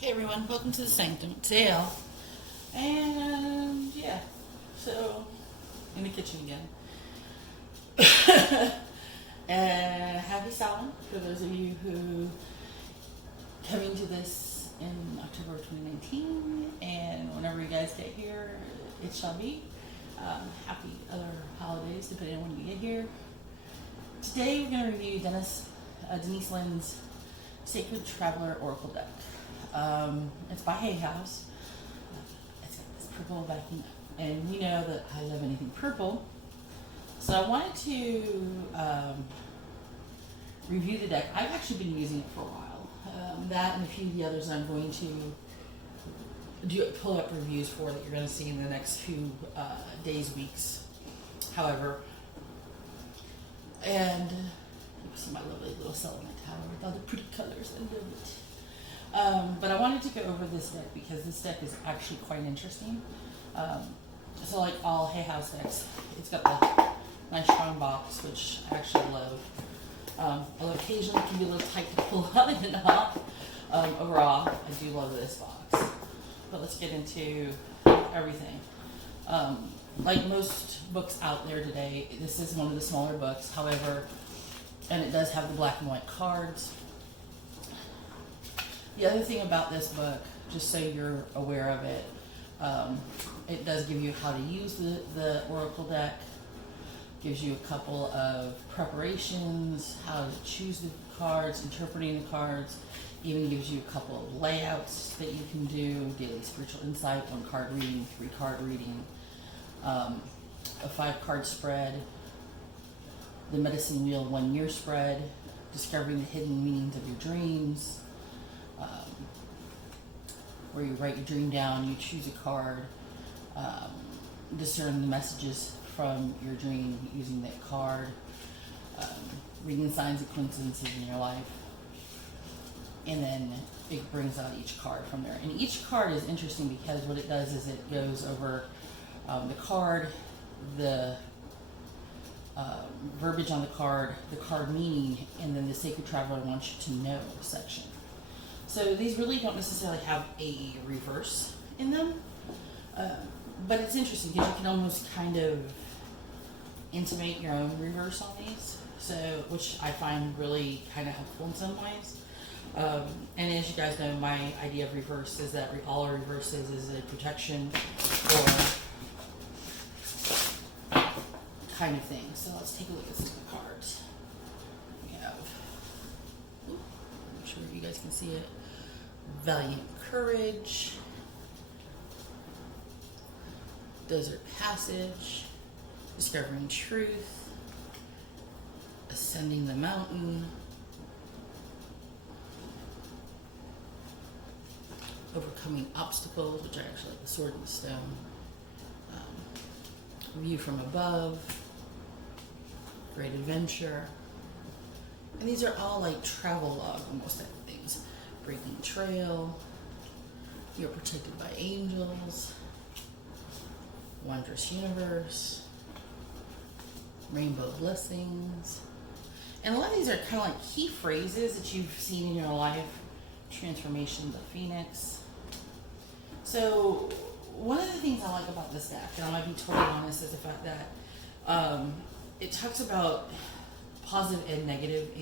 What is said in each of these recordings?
Hey everyone, welcome to the Sanctum. It's Ale. And yeah, so in the kitchen again. And happy Samhain for those of you who coming to this in October 2019. And whenever you guys get here, it shall be. Happy other holidays depending on when you get here. Today we're going to review Denise Lin's Sacred Traveler Oracle deck. It's by Hay House. It's got this purple backing, and we know that I love anything purple. So I wanted to review the deck. I've actually been using it for a while. That and a few of the others I'm going to pull up reviews for that you're going to see in the next few days, weeks. However, and you see my lovely little selenite tower with all the pretty colors. I love it. But I wanted to go over this deck because this deck is actually quite interesting. So like all Hay House decks, it's got the nice strong box, which I actually love. Although occasionally it can be a little tight to pull out and off. Overall, I do love this box. But let's get into everything. Like most books out there today, this is one of the smaller books. However, and it does have the black and white cards. The other thing about this book, just so you're aware of it, it does give you how to use the Oracle deck, gives you a couple of preparations, how to choose the cards, interpreting the cards, even gives you a couple of layouts that you can do, daily spiritual insight, 1-card reading, 3-card reading, a 5-card spread, the medicine wheel 1-year spread, discovering the hidden meanings of your dreams, where you write your dream down, you choose a card, discern the messages from your dream using that card, reading signs and coincidences in your life, and then it brings out each card from there. And each card is interesting because what it does is it goes over the card, the verbiage on the card meaning, and then the Sacred Traveler wants you to know section. So these really don't necessarily have a reverse in them, but it's interesting because you can almost kind of intimate your own reverse on these, so which I find really kind of helpful in some ways. And as you guys know, my idea of reverse is that all a reverse is a protection or kind of thing. So let's take a look at some of the cards. We have, I'm sure you guys can see it. Valiant Courage, Desert Passage, Discovering Truth, Ascending the Mountain, Overcoming Obstacles, which I actually like the Sword and the Stone, View from Above, Great Adventure, and these are all like travel log almost type of things. Breaking Trail, You're Protected by Angels, Wondrous Universe, Rainbow Blessings. And a lot of these are kind of like key phrases that you've seen in your life. Transformation of the Phoenix. So one of the things I like about this deck, and I'm going to be totally honest, is the fact that it talks about positive and negative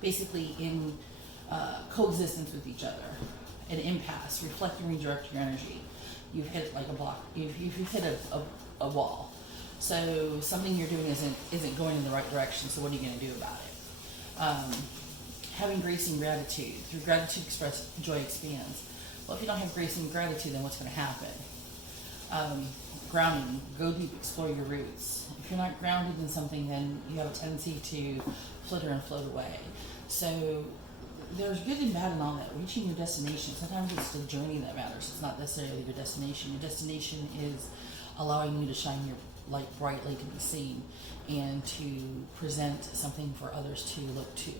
basically in coexistence with each other, an impasse, reflect and redirect your energy. You've hit like a block, you've hit a wall. So something you're doing isn't going in the right direction, so what are you going to do about it? Having grace and gratitude. Through gratitude express, joy expands. Well, if you don't have grace and gratitude, then what's going to happen? Grounding. Go deep, explore your roots. If you're not grounded in something, then you have a tendency to flitter and float away. So there's good and bad in all that. Reaching your destination, sometimes it's the journey that matters. It's not necessarily your destination. Your destination is allowing you to shine your light brightly, to be seen, and to present something for others to look to.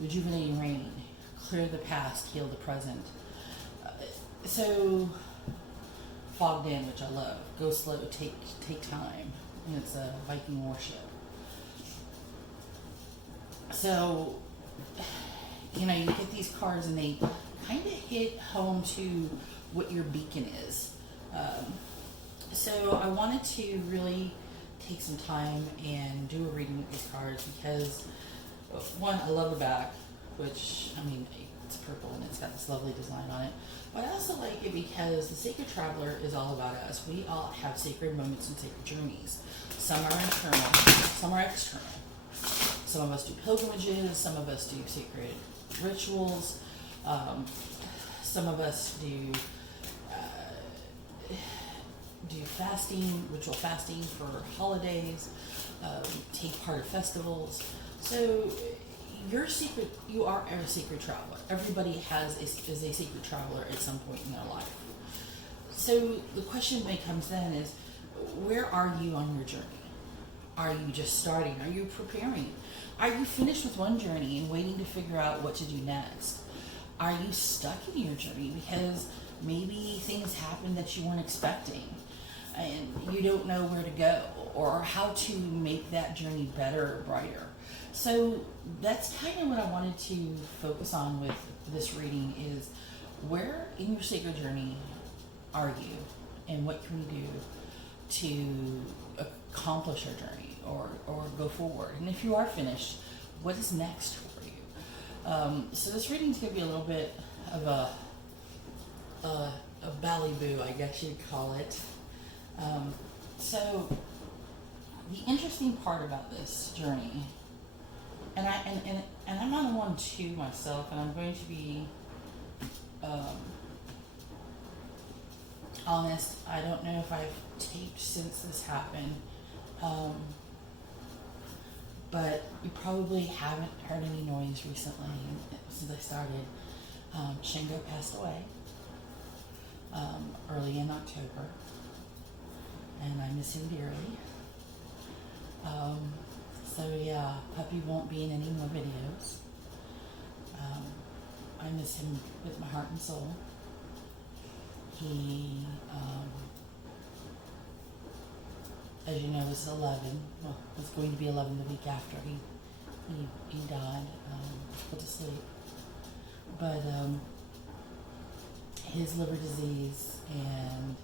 Rejuvenating rain, clear the past, heal the present. So fogged in, which I love. Go slow, take time. And it's a Viking warship. So you know, you get these cards and they kind of hit home to what your beacon is. So I wanted to really take some time and do a reading with these cards because, one, I love the back, which, I mean, it's purple and it's got this lovely design on it. But I also like it because the Sacred Traveler is all about us. We all have sacred moments and sacred journeys. Some are internal, some are external. Some of us do pilgrimages, some of us do sacred rituals, some of us do fasting, ritual fasting for holidays, take part of festivals. So you are a sacred traveler. Everybody is a sacred traveler at some point in their life. So the question becomes then is, where are you on your journey? Are you just starting? Are you preparing? Are you finished with one journey and waiting to figure out what to do next? Are you stuck in your journey because maybe things happen that you weren't expecting and you don't know where to go or how to make that journey better or brighter? So that's kind of what I wanted to focus on with this reading is, where in your sacred journey are you and what can we do to accomplish our journey or go forward? And if you are finished, what is next for you? So this reading is going to be a little bit of a ballyboo, I guess you'd call it. So the interesting part about this journey, and I'm not one to myself, and I'm going to be honest. I don't know if I've taped since this happened, but you probably haven't heard any noise recently since I started. Shingo passed away early in October, and I miss him dearly. So yeah, Puppy won't be in any more videos. I miss him with my heart and soul. He, as you know, was 11. Well, was going to be 11 the week after he died. Put to sleep. But his liver disease and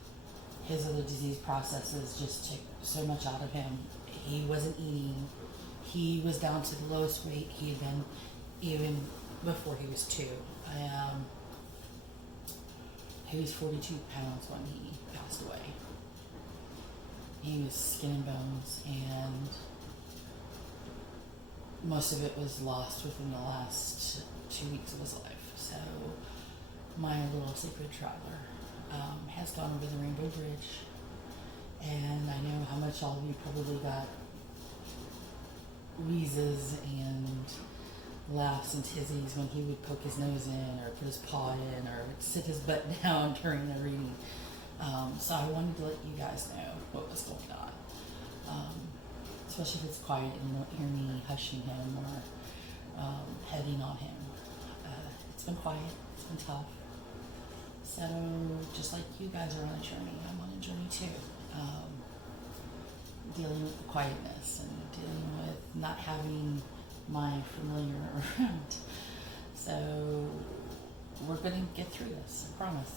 his other disease processes just took so much out of him. He wasn't eating. He was down to the lowest weight he had been even before he was 2. He was 42 pounds when he passed away. He was skin and bones, and most of it was lost within the last 2 weeks of his life. So my little sacred traveler has gone over the Rainbow Bridge, and I know how much all of you probably got wheezes and laughs and tizzies when he would poke his nose in or put his paw in or sit his butt down during the reading. So I wanted to let you guys know what was going on, especially if it's quiet and you don't hear me hushing him or heading on him. It's been quiet, it's been tough. So just like you guys are on a journey, I'm on a journey too. Dealing with the quietness and dealing with not having my familiar around. So we're going to get through this, I promise.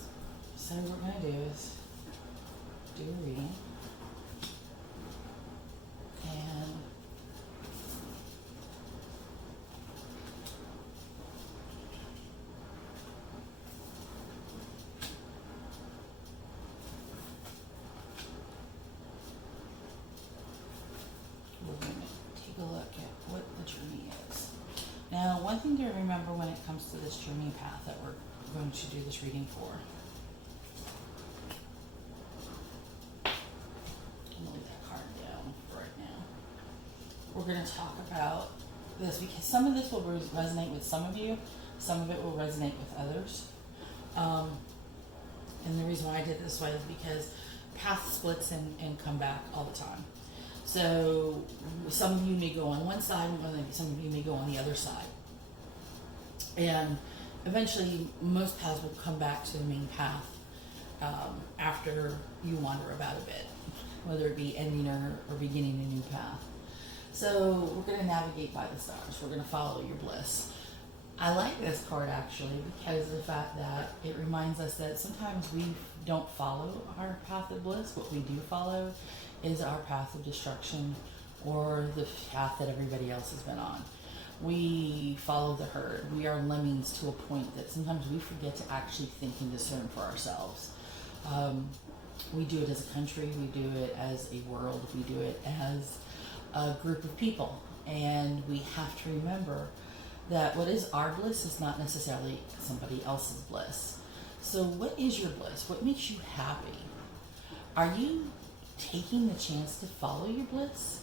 So what we're going to do is do a reading. And we're going to take a look at what the journey is. Now, one thing to remember when it comes to this journey path that we're going to do this reading for. I'm going to leave that card down for right now. We're going to talk about this because some of this will resonate with some of you, some of it will resonate with others. And the reason why I did it this way is because path splits and come back all the time. So some of you may go on one side, and some of you may go on the other side. And eventually, most paths will come back to the main path after you wander about a bit, whether it be ending or beginning a new path. So we're going to navigate by the stars. We're going to follow your bliss. I like this card actually because of the fact that it reminds us that sometimes we don't follow our path of bliss. What we do follow is our path of destruction or the path that everybody else has been on. We follow the herd. We are lemmings to a point that sometimes we forget to actually think and discern for ourselves. We do it as a country, we do it as a world, we do it as a group of people. And we have to remember that what is our bliss is not necessarily somebody else's bliss. So what is your bliss? What makes you happy? Are you taking the chance to follow your bliss?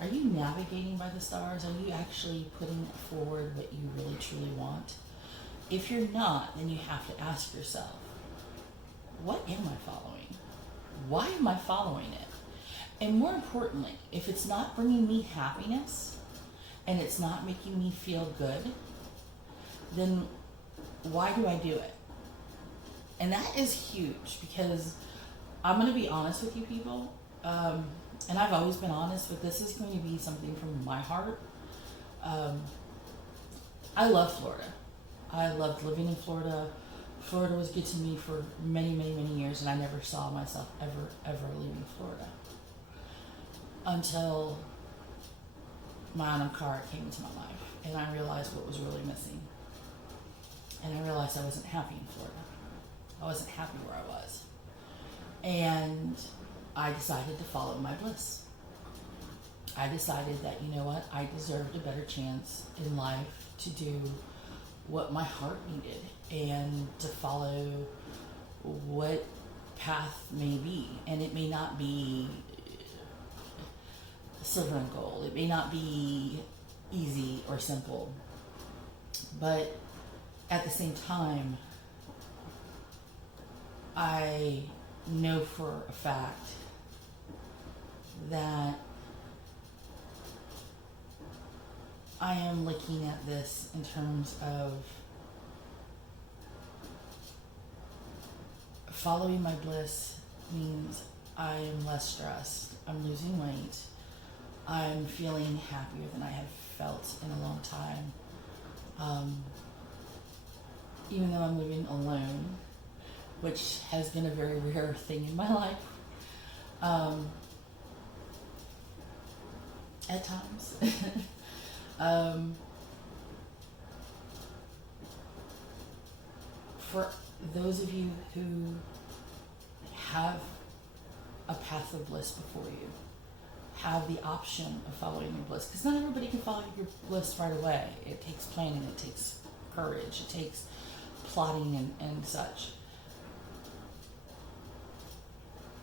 Are you navigating by the stars? Are you actually putting forward what you really truly want? If you're not, then you have to ask yourself, what am I following? Why am I following it? And more importantly, if it's not bringing me happiness and it's not making me feel good, then why do I do it? And that is huge because I'm going to be honest with you people. And I've always been honest, but this is going to be something from my heart. I love Florida. I loved living in Florida. Florida was good to me for many, many, many years, and I never saw myself ever leaving Florida. Until my Autumn car came into my life, and I realized what was really missing. And I realized I wasn't happy in Florida. I wasn't happy where I was. And I decided to follow my bliss. I decided that, you know what, I deserved a better chance in life to do what my heart needed and to follow what path may be. And it may not be silver and gold. It may not be easy or simple. But at the same time, I know for a fact that I am looking at this in terms of following my bliss means I am less stressed. I'm losing weight. I'm feeling happier than I have felt in a long time. Even though I'm living alone, which has been a very rare thing in my life. At times. For those of you who have a path of bliss before you, have the option of following your bliss, because not everybody can follow your bliss right away. It takes planning, it takes courage, it takes plotting and such.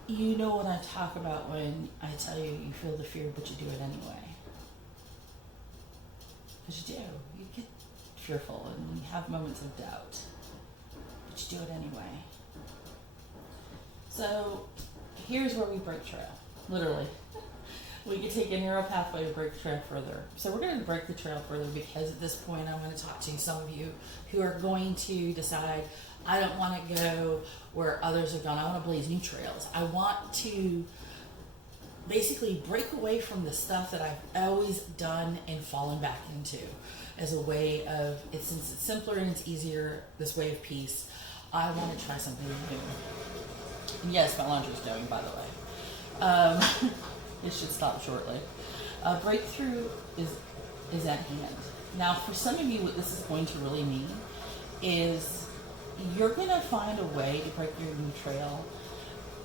You know what I talk about when I tell you you feel the fear, but you do it anyway. Because you do. You get fearful and you have moments of doubt, but you do it anyway. So here's where we break trail, literally. We could take a narrow pathway to break the trail further. So we're going to break the trail further because at this point I want to talk to some of you who are going to decide, I don't want to go where others have gone. I want to blaze new trails. I want to basically break away from the stuff that I've always done and fallen back into as a way of, since it's simpler and it's easier, this way of peace, I want to try something new. And yes, my laundry's going, by the way. It should stop shortly. Breakthrough is at hand. Now, for some of you, what this is going to really mean is you're going to find a way to break your new trail.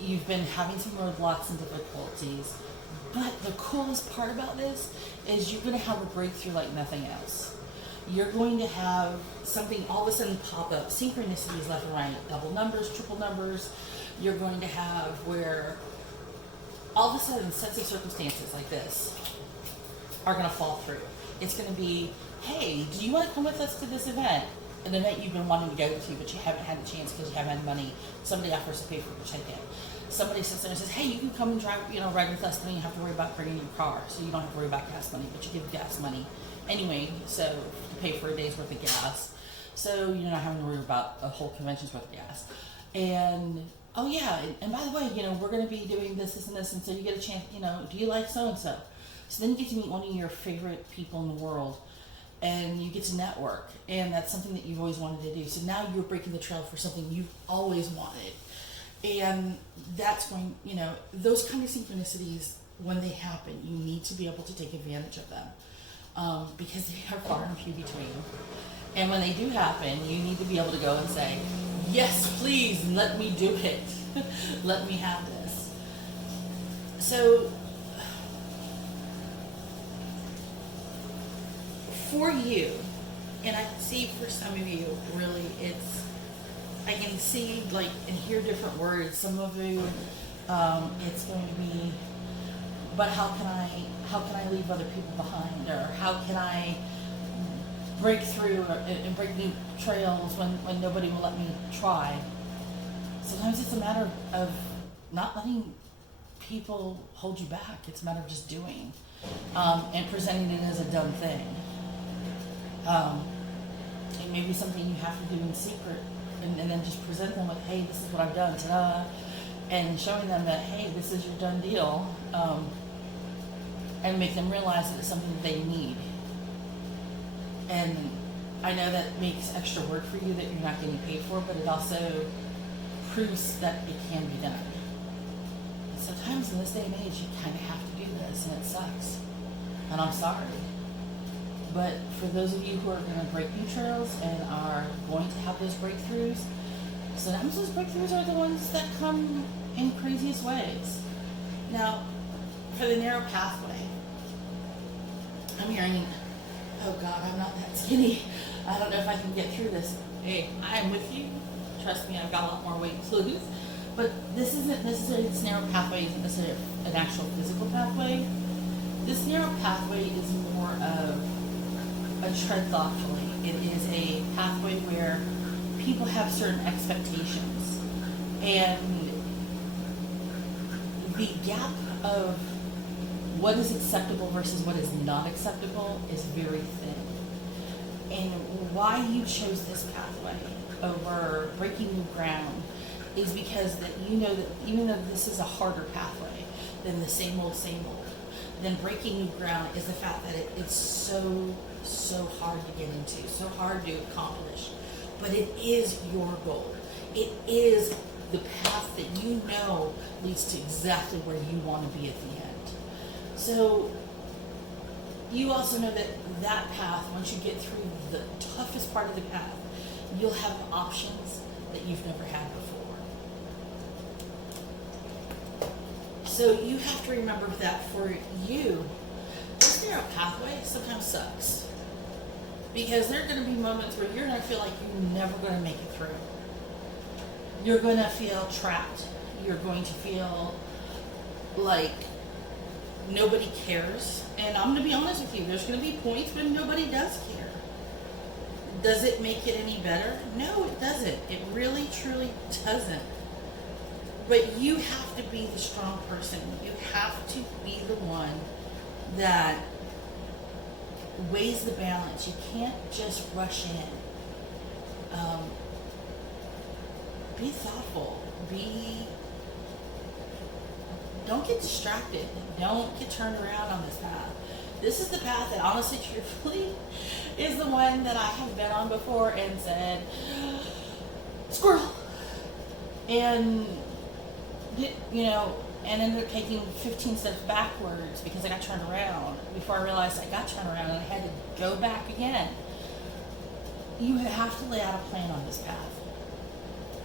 You've been having some roadblocks and difficulties, but the coolest part about this is you're going to have a breakthrough like nothing else. You're going to have something all of a sudden pop up, synchronicities left and right, double numbers, triple numbers. You're going to have where all of a sudden sets of circumstances like this are going to fall through. It's going to be, hey, do you want to come with us to this event? An event you've been wanting to go to, but you haven't had a chance because you haven't had money. Somebody offers to pay for your ticket. Somebody sits there and says, hey, you can come and drive, ride with us, but you don't have to worry about bringing your car, so you don't have to worry about gas money, but you give gas money anyway, so to pay for a day's worth of gas. So you're not having to worry about a whole convention's worth of gas. And oh yeah, and by the way, we're going to be doing this, and this, and so you get a chance, do you like so-and-so? So then you get to meet one of your favorite people in the world, and you get to network, and that's something that you've always wanted to do. So now you're breaking the trail for something you've always wanted. And that's going, those kind of synchronicities, when they happen, you need to be able to take advantage of them, because they are far and few between. And when they do happen, you need to be able to go and say, yes, please, let me do it. Let me have this. So, for you, and I see for some of you, really, I can see and hear different words. Some of you, it's going to be, but how can I leave other people behind, or how can I break through and break new trails when nobody will let me try? Sometimes it's a matter of not letting people hold you back. It's a matter of just doing, and presenting it as a done thing. It may be something you have to do in secret, and then just present them with, hey, this is what I've done, ta-da, and showing them that, hey, this is your done deal, and make them realize that it's something that they need. And I know that makes extra work for you that you're not getting paid for, but it also proves that it can be done. Sometimes in this day and age, you kind of have to do this, and it sucks. And I'm sorry. But for those of you who are going to break new trails and are going to have those breakthroughs, sometimes those breakthroughs are the ones that come in craziest ways. Now, for the narrow pathway, I'm hearing, oh God, I'm not that skinny. I don't know if I can get through this. Hey, I am with you. Trust me, I've got a lot more weight to lose. But this isn't necessarily, this narrow pathway isn't necessarily an actual physical pathway. This narrow pathway is more of a tread thoughtfully. It is a pathway where people have certain expectations, and the gap of what is acceptable versus what is not acceptable is very thin. And why you chose this pathway over breaking new ground is because that you know that even though this is a harder pathway than the same old, then breaking new ground is the fact that it's so hard to get into, so hard to accomplish. But it is your goal. It is the path that you know leads to exactly where you want to be at the end. So you also know that that path, once you get through the toughest part of the path, you'll have options that you've never had before. So you have to remember that for you, this narrow pathway sometimes sucks. Because there are going to be moments where you're going to feel like you're never going to make it through. You're going to feel trapped. You're going to feel like nobody cares. And I'm going to be honest with you, there's going to be points when nobody does care. Does it make it any better? No, it doesn't. It really, truly doesn't. But you have to be the strong person. You have to be the one that weighs the balance. You can't just rush in. Be thoughtful. Don't get distracted. Don't get turned around on this path. This is the path that honestly, truthfully, is the one that I have been on before and said, squirrel. And, and ended up taking 15 steps backwards because I got turned around before I realized I got turned around and I had to go back again. You have to lay out a plan on this path.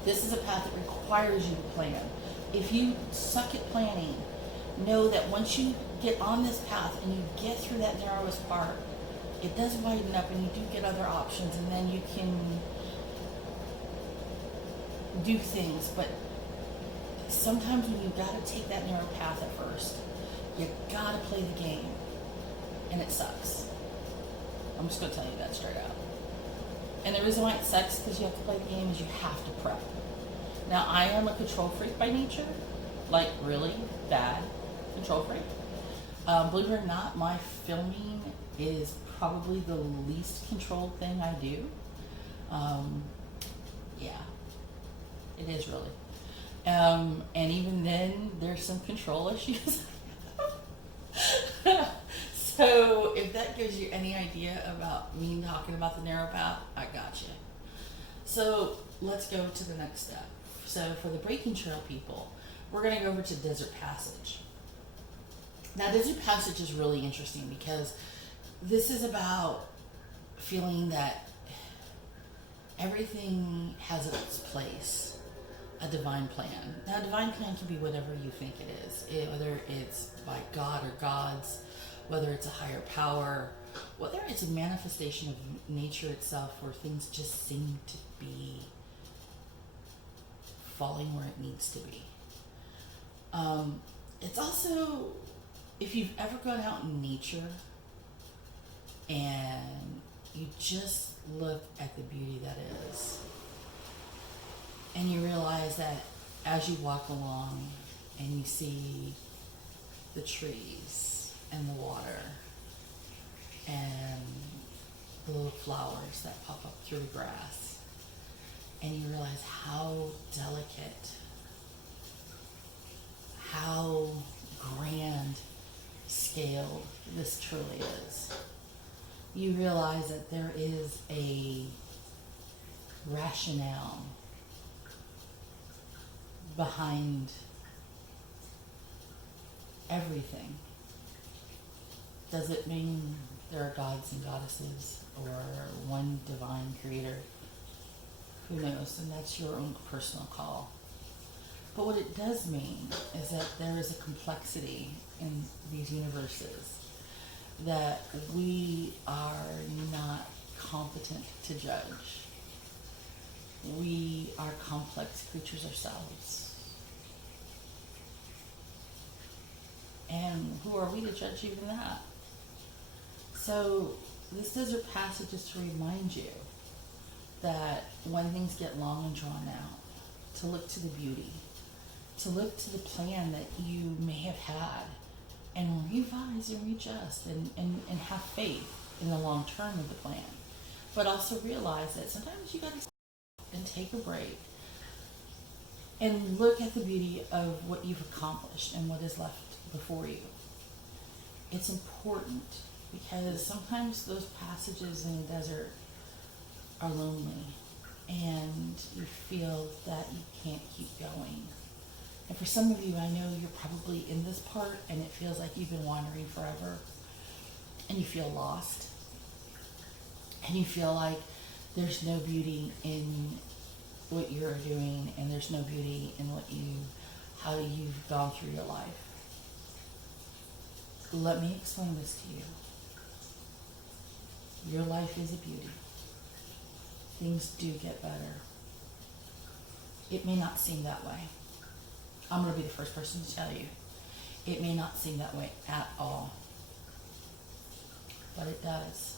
This is a path that requires you to plan. If you suck at planning, know that once you get on this path and you get through that narrowest part, it does widen up and you do get other options, and then you can do things. But sometimes when you gotta take that narrow path at first, you gotta play the game, and it sucks. I'm just gonna tell you that straight out. And the reason why it sucks because you have to play the game is you have to prep. Now, I am a control freak by nature, like really bad control freak. Believe it or not, my filming is probably the least controlled thing I do. Yeah, it is really. And even then, there's some control issues. So if that gives you any idea about me talking about the narrow path, I got you. So let's go to the next step. So for the Breaking Trail people, we're going to go over to Desert Passage. Now, Desert Passage is really interesting because this is about feeling that everything has its place, a divine plan. Now, a divine plan can be whatever you think it is, whether it's by God or gods, whether it's a higher power, whether it's a manifestation of nature itself where things just seem to be falling where it needs to be. It's also, if you've ever gone out in nature and you just look at the beauty that is, and you realize that as you walk along and you see the trees and the water and the little flowers that pop up through the grass, and you realize how delicate, how grand scaled this truly is. You realize that there is a rationale behind everything. Does it mean there are gods and goddesses or one divine creator? Who knows? And that's your own personal call. But what it does mean is that there is a complexity in these universes that we are not competent to judge. We are complex creatures ourselves. And who are we to judge even that? So this Desert Passage is to remind you that when things get long and drawn out, to look to the beauty, to look to the plan that you may have had, and revise and readjust and have faith in the long term of the plan. But also realize that sometimes you gotta stop and take a break and look at the beauty of what you've accomplished and what is left before you. It's important because sometimes those passages in the desert are lonely and you feel that you can't keep going. And for some of you, I know you're probably in this part and it feels like you've been wandering forever and you feel lost and you feel like there's no beauty in what you're doing and there's no beauty in how you've gone through your life. Let me explain this to you. Your life is a beauty. Things do get better. It may not seem that way. I'm going to be the first person to tell you. It may not seem that way at all. But it does.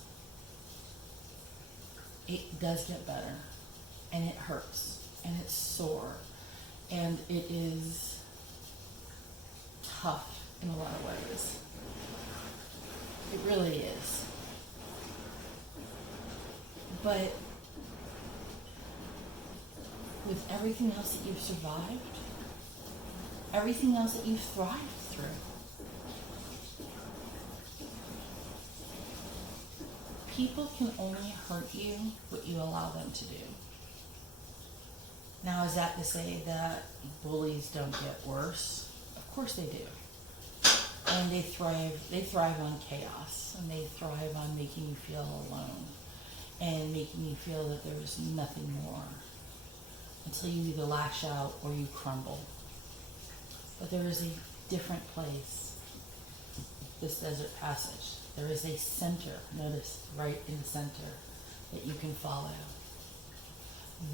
It does get better. And it hurts. And it's sore. And it is tough in a lot of ways. It really is. But with everything else that you've survived, everything else that you've thrived through, people can only hurt you what you allow them to do. Now, is that to say that bullies don't get worse? Of course they do. And they thrive on chaos, and they thrive on making you feel alone and making you feel that there's nothing more until you either lash out or you crumble. But there is a different place, this Desert Passage. There is a center, notice right in the center, that you can follow.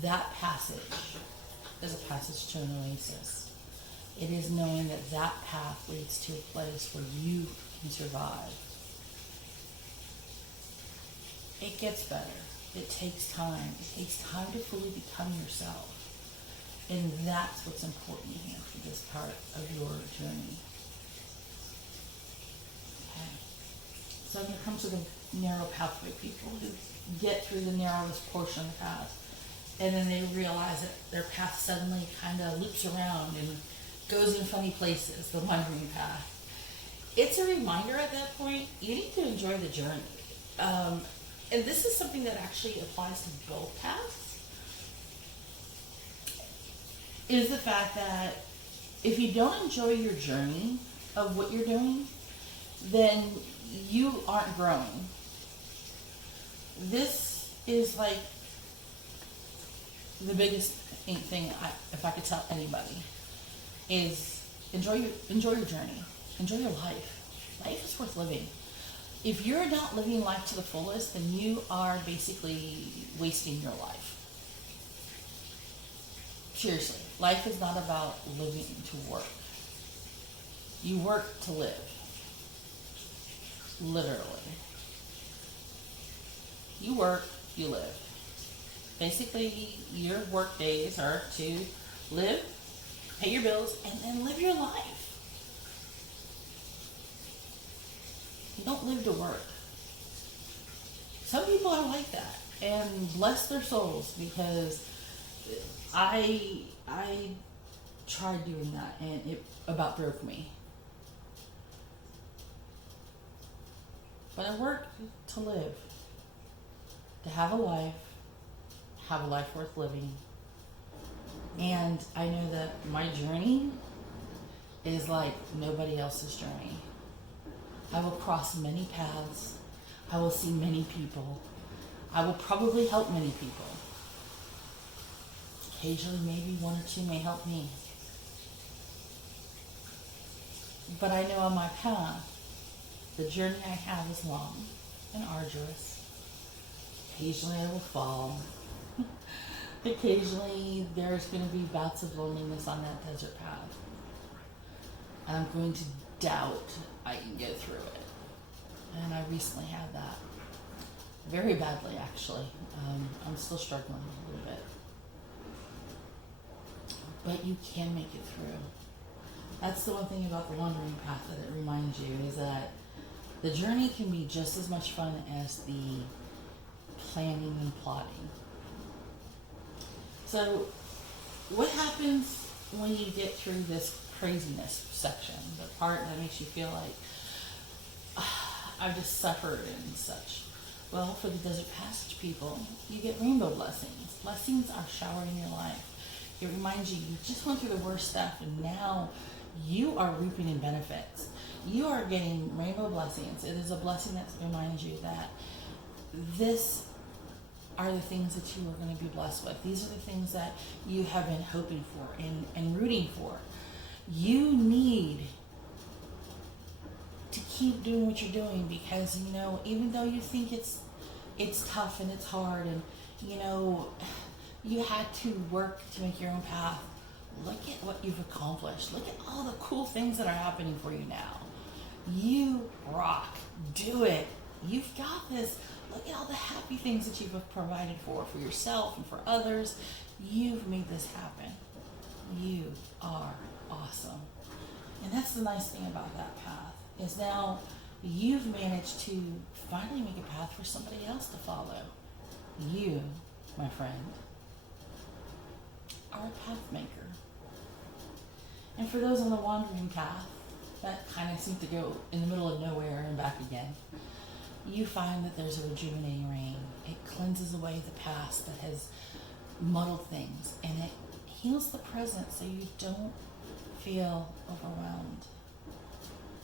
That passage is a passage to an oasis. It is knowing that that path leads to a place where you can survive. It gets better. It takes time. It takes time to fully become yourself. And that's what's important here for this part of your journey. Okay. So I'm going to come to the narrow pathway people who get through the narrowest portion of the path. And then they realize that their path suddenly kind of loops around and goes in funny places, the wandering path. it's a reminder at that point, you need to enjoy the journey. And this is something that actually applies to both paths, is the fact that if you don't enjoy your journey of what you're doing, then you aren't growing. This is like the biggest thing, if I could tell anybody, is enjoy your journey. Enjoy your life. Life is worth living. If you're not living life to the fullest, then you are basically wasting your life. Seriously, life is not about living to work. You work to live. Literally. You work, you live. Basically, your work days are to live, pay your bills, and then live your life. You don't live to work. Some people are like that, and bless their souls, because I tried doing that, and it about broke me. But I work to live, to have a life worth living. And I know that my journey is like nobody else's journey. I will cross many paths. I will see many people. I will probably help many people. Occasionally, maybe one or two may help me. But I know on my path, the journey I have is long and arduous. Occasionally I will fall. Occasionally there's going to be bouts of loneliness on that desert path. I'm going to doubt I can get through it. And I recently had that. Very badly, actually. I'm still struggling a little bit. But you can make it through. That's the one thing about the wandering path that it reminds you, is that the journey can be just as much fun as the planning and plotting. So, what happens when you get through this craziness section, the part that makes you feel like, I've just suffered and such? Well, for the Desert Passage people, you get rainbow blessings. Blessings are showered in your life. It reminds you just went through the worst stuff, and now you are reaping in benefits. You are getting rainbow blessings. It is a blessing that reminds you that this are the things that you are going to be blessed with. These are the things that you have been hoping for and rooting for. You need to keep doing what you're doing, because, you know, even though you think it's tough and it's hard, and, you know, you had to work to make your own path, look at what you've accomplished. Look at all the cool things that are happening for you now. You rock. Do it. You've got this. Look at all the happy things that you've provided for yourself and for others. You've made this happen. You are awesome. And that's the nice thing about that path, is now you've managed to finally make a path for somebody else to follow. You, my friend, are a path maker. And for those on the wandering path that kind of seem to go in the middle of nowhere and back again, you find that there's a rejuvenating rain. It cleanses away the past that has muddled things, and it heals the present so you don't feel overwhelmed.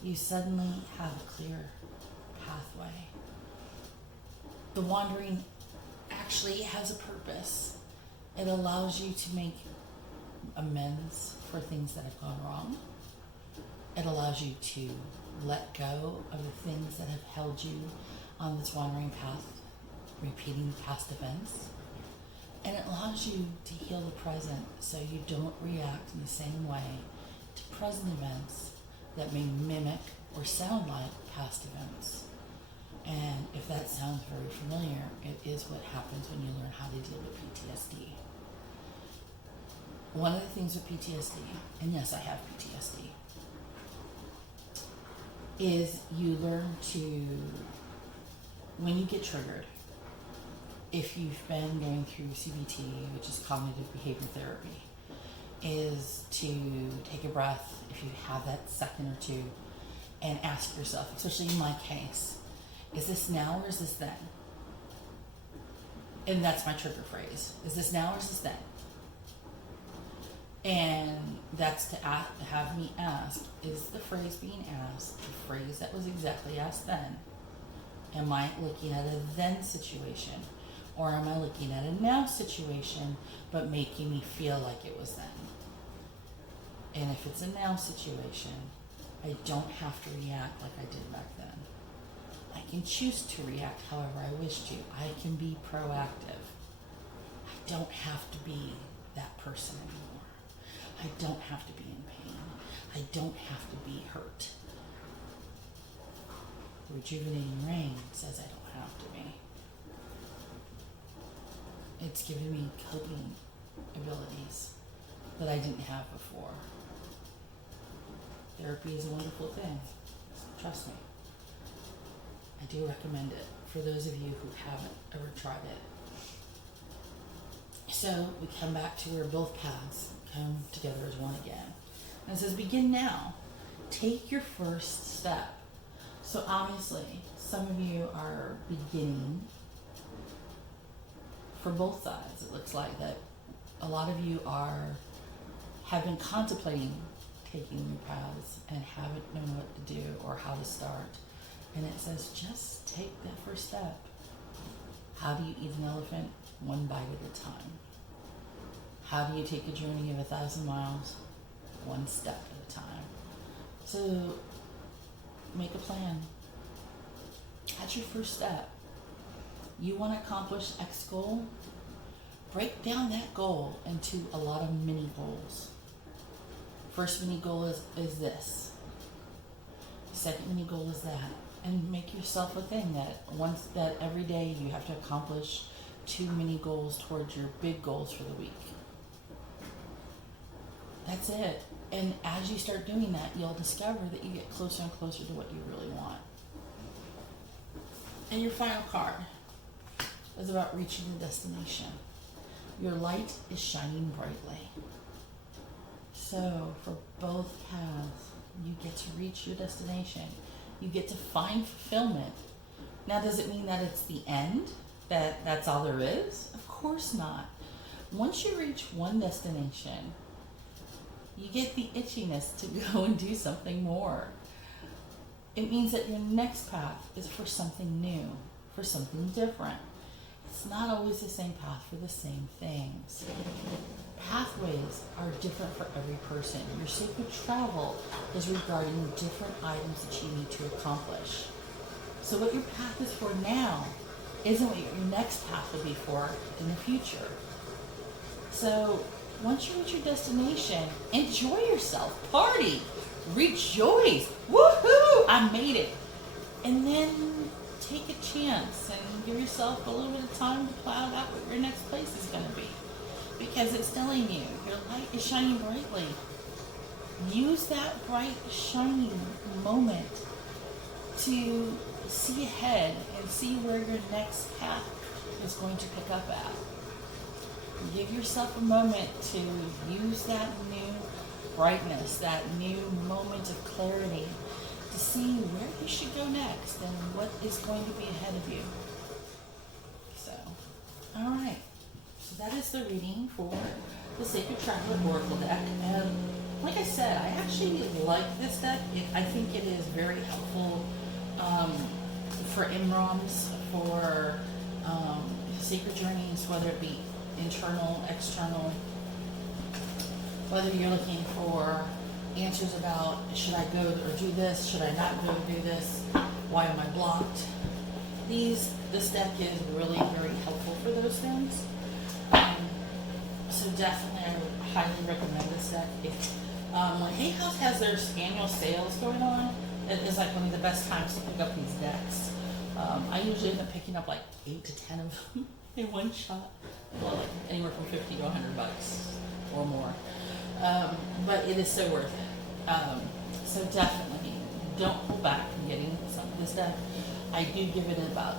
You suddenly have a clear pathway. The wandering actually has a purpose. It allows you to make amends for things that have gone wrong. It allows you to let go of the things that have held you on this wandering path, repeating past events. And it allows you to heal the present so you don't react in the same way to present events that may mimic or sound like past events. And if that sounds very familiar, it is what happens when you learn how to deal with PTSD. One of the things with PTSD, and yes, I have PTSD, is you learn to, when you get triggered, if you've been going through CBT, which is cognitive behavior therapy, is to take a breath if you have that second or two, and ask yourself, especially in my case, is this now or is this then? And that's my trigger phrase. Is this now or is this then? And that's to have me ask, is the phrase being asked the phrase that was exactly asked then? Am I looking at a then situation? Or am I looking at a now situation, but making me feel like it was then? And if it's a now situation, I don't have to react like I did back then. I can choose to react however I wish to. I can be proactive. I don't have to be that person anymore. I don't have to be in pain. I don't have to be hurt. Rejuvenating rain says I don't have to be. It's given me coping abilities that I didn't have before. Therapy is a wonderful thing. Trust me. I do recommend it for those of you who haven't ever tried it. So we come back to where both paths come together as one again. And it says, begin now. Take your first step. So obviously, some of you are beginning for both sides. It looks like that a lot of you have been contemplating taking new paths and haven't known what to do or how to start. And it says, just take that first step. How do you eat an elephant? One bite at a time. How do you take a journey of 1,000 miles? One step at a time. So make a plan. That's your first step. You want to accomplish X goal? Break down that goal into a lot of mini goals. First mini goal is this. Second mini goal is that. And make yourself a thing that every day you have to accomplish 2 mini goals towards your big goals for the week. That's it. And as you start doing that, you'll discover that you get closer and closer to what you really want. And your final card is about reaching the destination. Your light is shining brightly. So for both paths, you get to reach your destination. You get to find fulfillment. Now, does it mean that it's the end? That's all there is? Of course not. Once you reach one destination, you get the itchiness to go and do something more. It means that your next path is for something new, for something different. It's not always the same path for the same things. Pathways are different for every person. Your sacred travel is regarding different items that you need to accomplish. So what your path is for now isn't what your next path will be for in the future. So once you reach your destination, enjoy yourself, party, rejoice, woohoo, I made it. And then take a chance and give yourself a little bit of time to plan out what your next place is going to be. Because it's telling you, your light is shining brightly. Use that bright, shining moment to see ahead and see where your next path is going to pick up at. Give yourself a moment to use that new brightness, that new moment of clarity to see where you should go next and what is going to be ahead of you. So, all right. So that is the reading for the Sacred Traveler Oracle deck. And like I said, I actually like this deck. I think it is very helpful for IMROMs, for sacred journeys, whether it be internal, external, whether you're looking for answers about should I go or do this, should I not go do this, why am I blocked. This deck is really very helpful for those things. So definitely I would highly recommend this deck. When Hay House has their annual sales going on, it is like one of the best times to pick up these decks. I usually end up picking up like 8 to 10 of them in one shot. Well, like anywhere from $50 to $100 or more. But it is so worth it. So definitely don't hold back from getting some of this deck. I do give it about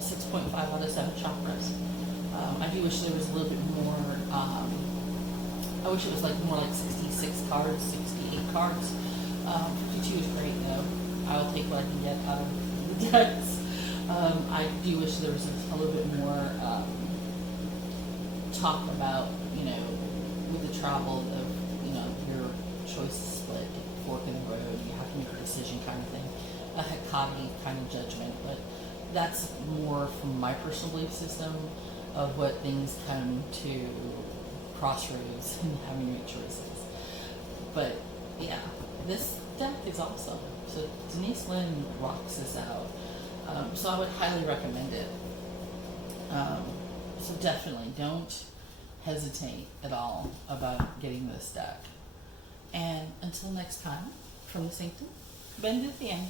6.5 out of 7 chakras. I do wish there was a little bit more. I wish it was like more like 66 cards, 68 cards. 52 is great though. I'll take what I can get out of the decks. I do wish there was a little bit more talk about, you know, with the travel of, you know, your choices split, fork in the road, you have to make a decision kind of thing, a Hecate kind of judgment, but that's more from my personal belief system of what things come to crossroads and having to make choices. But yeah, this deck is awesome. So Denise Lin rocks this out. So I would highly recommend it. So definitely don't hesitate at all about getting this deck. And until next time, from the Sanctum, bend it in.